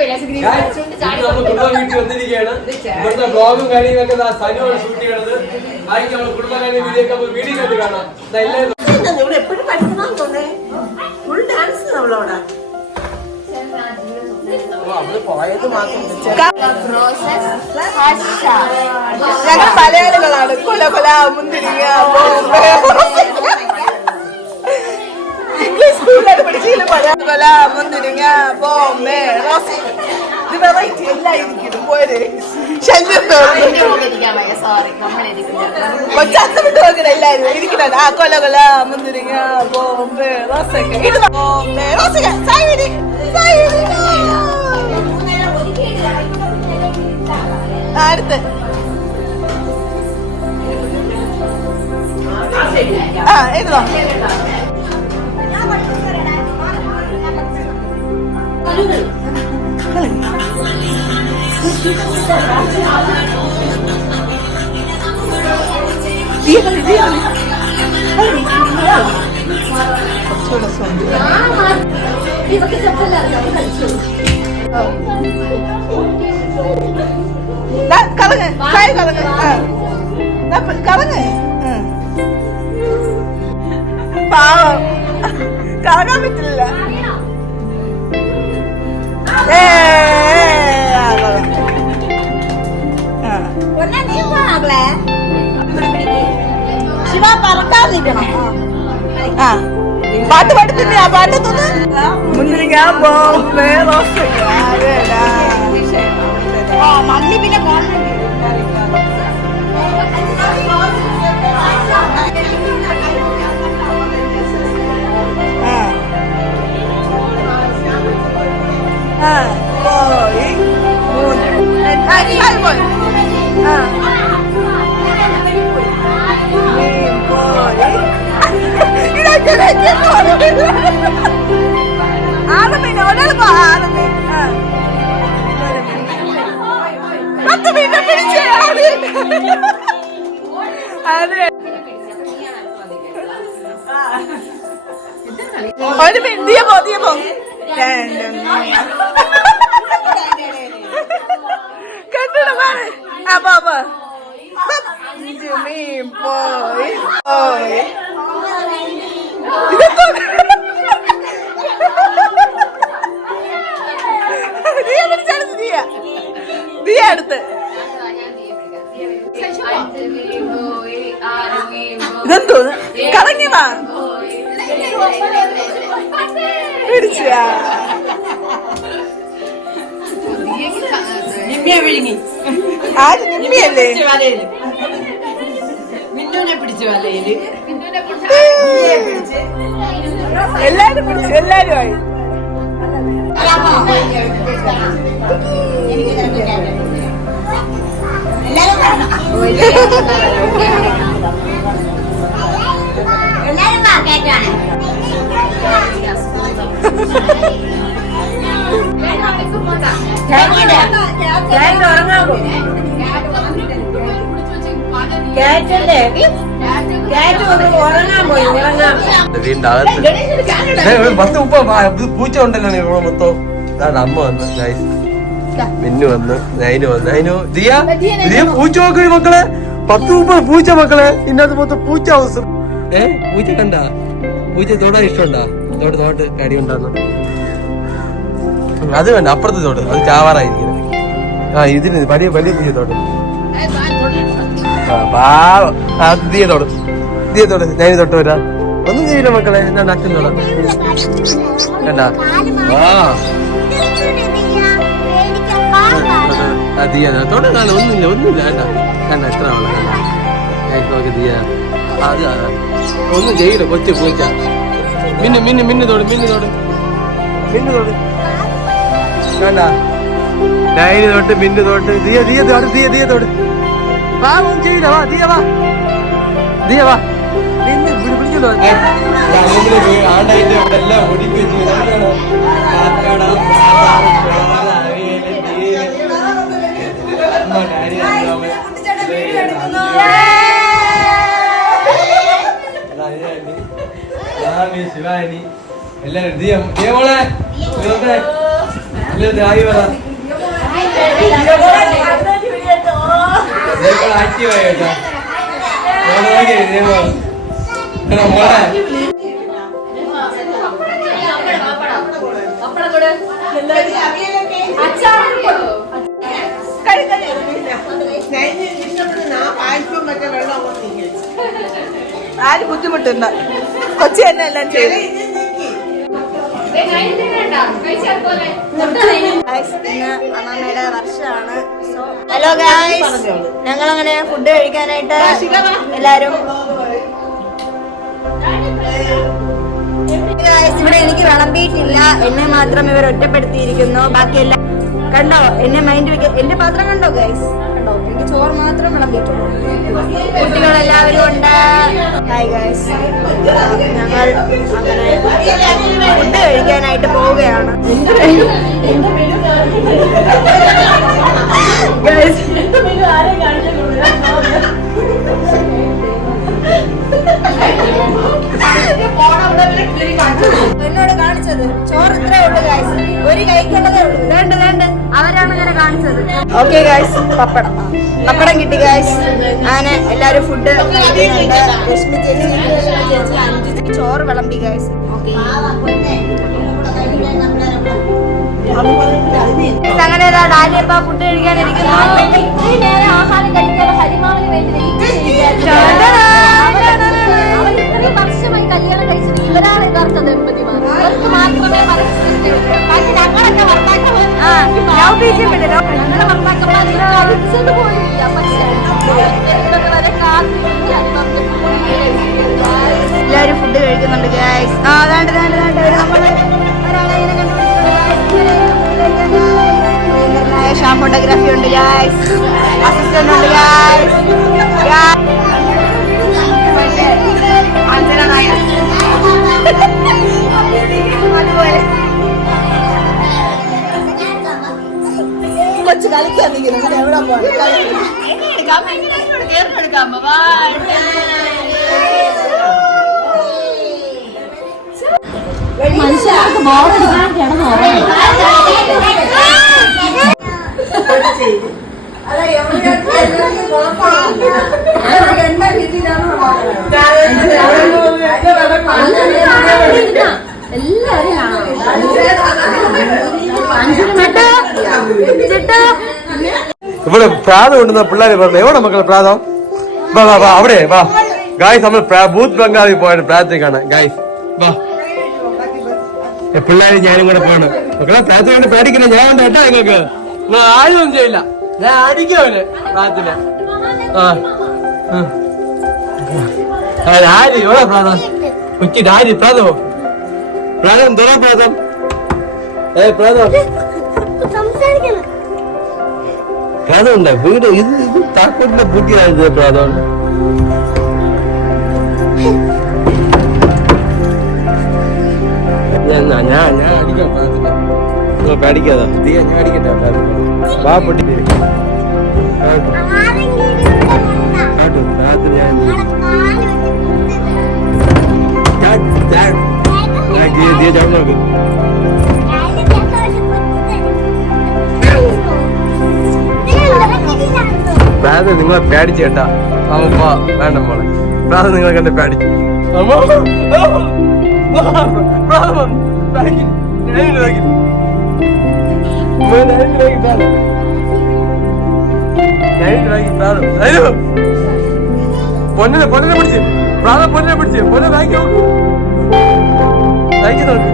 വീട്ടിൽ വന്നിരിക്കുകയാണ്. ഇവിടുത്തെ ബ്ലോഗും കാര്യങ്ങളൊക്കെ സനുവാണ് ഷൂട്ട് ചെയ്യണത്. ആയിരിക്കും നമ്മുടെ കുടുംബകാര്യ വീഡിയോ കണ്ട് കാണാം. എപ്പോഴും പഠിക്കണം തോന്നേ. ഫുൾ ഡാൻസ് നമ്മളോടാ ഞങ്ങൾ മലയാളികളാണ്. കൊല കൊല മുന്തിരിങ്ങ ഇംഗ്ലീഷ് സ്കൂളിലാണ് പഠിച്ചില്ല. കൊല മുന്തിരിങ്ങ ബോംബെ റോസ് ഇത് വെറൈറ്റി എല്ലാം ഇരിക്കുന്നു. പോരെ ശല്യം കൊച്ചത്ത് വിട്ട് നോക്കണ എല്ലാരും ഇരിക്കണ. ആ കൊല കൊല മുന്തിരിങ്ങ ബോംബെ റോസൊക്കെ ഇത് ബോംബെ റോസൊക്കെ സായി അടുത്ത് എഴുതോ കറങ്ങ് സായി കറങ്ങ് കറങ്ങ് പാവം കറങ്ങാൻ പറ്റില്ല. ശിവ പറക്കാതിരിക്കണം. പാട്ട് പഠിപ്പില്ലേ? ആ പാട്ടൊന്ന് മുന്തിരിങ്ങ ബോംബെ റോസൊക്കെ മല്ലി പിന്നെ ആറുമീൻ ഒരാൾ ആറുമീൻ പത്ത് മീൻ പിടിച്ച് അതെ ഒരു മീൻ ദിയപ്പോ കണ്ടിട അപ്പൊ മീൻ പോയി ദിയ അടുത്ത് ഇതെന്തോ കറങ്ങി വാ പിടിച്ച വിഴുങ്ങി ആര് നിമ്മിയല്ലേ മിന്നുനെ പിടിച്ചു വലയില് എല്ലാരും പിടിച്ചു എല്ലാരും ആയി പൂച്ച ഉണ്ടല്ലോ മൊത്തം. അമ്മ വന്ന് മിന്നു വന്ന് നൈനു വന്ന് അതിനു ദിയ പൂച്ച നോക്കി മക്കളെ. 10-30 പൂച്ച മക്കളെ. ഇന്നത് മൊത്തം പൂച്ച ഹൗസ്. പൂച്ച കണ്ട പൂച്ച തൊടാൻ ഇഷ്ടമുണ്ടാ? തോട്ട് കടി ഉണ്ടാന്ന് അത് വേണ്ട. അപ്പുറത്ത് തോട്ട് അത് ചാവാറായിരിക്കും. ഇതിന് വലിയ വലിയ പൂച്ച തോട്ട്. ദിയ തോട് നൈന് തൊട്ട് വരാ. ഒന്നും ചെയ്യില്ല മക്കളെ. എന്നാ അച്ഛൻ തോടാ കണ്ടാ. ദിയ തോടെ കാണാൻ ഒന്നുമില്ല വേണ്ട. കണ്ട എത്ര ആളെ നോക്കി ദിയ. അത് ഒന്നും ചെയ്യില്ല കൊച്ചു പൂച്ച. മിന്നു തോട് കണ്ട നൈന് തൊട്ട് മിന്നു തൊട്ട് ദിയ തോട്. വാ ഒന്നും ചെയ്യില്ല. വാ ദിയ വാ നിന്ന് പിടിച്ചോ. ആണ്ടായിട്ട് അവിടെ എല്ലാം ഒടുക്കി വെച്ചു. ശിവാനി എല്ലാരും മോളെ ആയി പറ ആക്റ്റീവായി കേട്ടോ മോളെ ആര് ബുദ്ധിമുട്ടുണ്ട് കൊച്ചി തന്നെ എല്ലാം ചെയ്തു. അമ്മമ്മയുടെ വർഷമാണ്. ഹലോ ഗായ്സ്, ഞങ്ങൾ അങ്ങനെ ഫുഡ് കഴിക്കാനായിട്ട് എല്ലാരും ഇവിടെ എനിക്ക് വിളമ്പിയിട്ടില്ല. എന്നെ മാത്രം ഇവർ ഒറ്റപ്പെടുത്തിയിരിക്കുന്നു. ബാക്കിയെല്ലാം കണ്ടോ, എന്നെ മൈൻഡ് വെക്ക. എന്റെ പാത്രം കണ്ടോ ഗൈസ്, കണ്ടോ? എനിക്ക് ചോറ് മാത്രം വിളമ്പിയിട്ടുള്ളൂ. കുട്ടികളെല്ലാവരും ഉണ്ട്. ഹായ് ഗൈസ്, ഞങ്ങൾ അങ്ങനെ ഫുഡ് കഴിക്കാനായിട്ട് പോവുകയാണ്. എന്നോട് കാണിച്ചത് ചോറ് ഇത്രേ ഉള്ളു ഗൈസ്, ഒരു കൈക്കുള്ളതേ ഉള്ളൂ. വേണ്ട വേണ്ട, അവരാണ് ഇങ്ങനെ കാണിച്ചത്. ഓക്കെ ഗൈസ്, പപ്പടം കിട്ടി ഗൈസ്. അങ്ങനെ എല്ലാരും ഫുഡ് കഴിക്കുന്നുണ്ട്. രശ്മി ചേച്ചി അഞ്ച് ചോറ് വിളമ്പി ഗൈസ്. അങ്ങനെ ഡാലിയപ്പ ഫുഡ് കഴിക്കാനിരിക്കുന്നു. ആഹാരം കഴിക്കാൻ ഹരിമാവിന് വേണ്ടി വർഷമായി കല്യാണം കഴിച്ചിട്ട് ഇവരാണ് യഥാർത്ഥ ദമ്പതിമാർ. അവർക്ക് മാത്രമേ മനസ്സിലാക്കൂ. ഞങ്ങളൊക്കെ ഞങ്ങളുടെ ഭർത്താക്കന്മാർ കഴിച്ചത് പോലില്ല. പക്ഷേ വരെ കാത്തിരിക്കും. എല്ലാവരും ഫുഡ് കഴിക്കുന്നുണ്ട് ഗൈസ്. ആ വേണ്ട വേണ്ട വേണ്ട, ഷാ ഫോട്ടോഗ്രാഫി ഉണ്ട് ഗൈസ്, അസിസ്റ്റന്റ് ഉണ്ട് ഗൈസ്. കൊച്ചു കളിക്കാൻ നിൽക്കുന്നു. എവിടെ മനുഷ്യർക്ക് ബോറടിക്കാൻ കിടന്നു. ഇവിടെ പ്രാതം ഉണ്ടെന്ന പിള്ളേര് പറഞ്ഞു. എവിടെ മക്കളെ പ്രാതം? വാ വാ വാ, അവിടെ വാ ഗായ്സ്. നമ്മൾ ബൂത്ത് ബംഗാളിൽ പോയാണ് പ്രാതത്തിൽ കാണാൻ ഗായ്സ്. വാ പിള്ളേര് ഞാനും കൂടെ പോണ്. മക്കളെ പ്രാതത്തിൽ കണ്ട് പേടിക്കുന്ന ഞാൻ ഉണ്ട് കേട്ടോ. നിങ്ങൾക്ക് ആരും ഒന്നും ചെയ്യില്ല. ഞാൻ അടിക്കവന് പ്രാതത്തില്. ആര് എവിടെ പ്രാതം? ഉച്ചിട്ട് ആര് പ്രാതമോ? പ്രാതം തുറ പ്രാതം. പ്രാതം പ്രാതം ഉണ്ട് വീട്. ഇത് താക്കോട്ടിന്റെ പൂട്ടിയത് പ്രാതം. ഞാൻ അടിക്കാം പ്രാതത്തില്. നിങ്ങൾ പേടിക്കാതാ തീയ. ഞാൻ അടിക്കട്ടെ പ്രാതത്തില്. വാ പൊട്ടിട്ട് പ്രാതം നിങ്ങളെ പേടിച്ചു കേട്ടാ. അമ്മ വേണ്ട മോളെ, പ്രാതം നിങ്ങളെ കണ്ട് പേടിച്ചു. പൊന്നിനെ പിടിച്ച് പ്രാതം, പൊന്നിനെ പിടിച്ച് പൊന്നെ വായിക്കോ. വായിക്കുന്നുണ്ട്.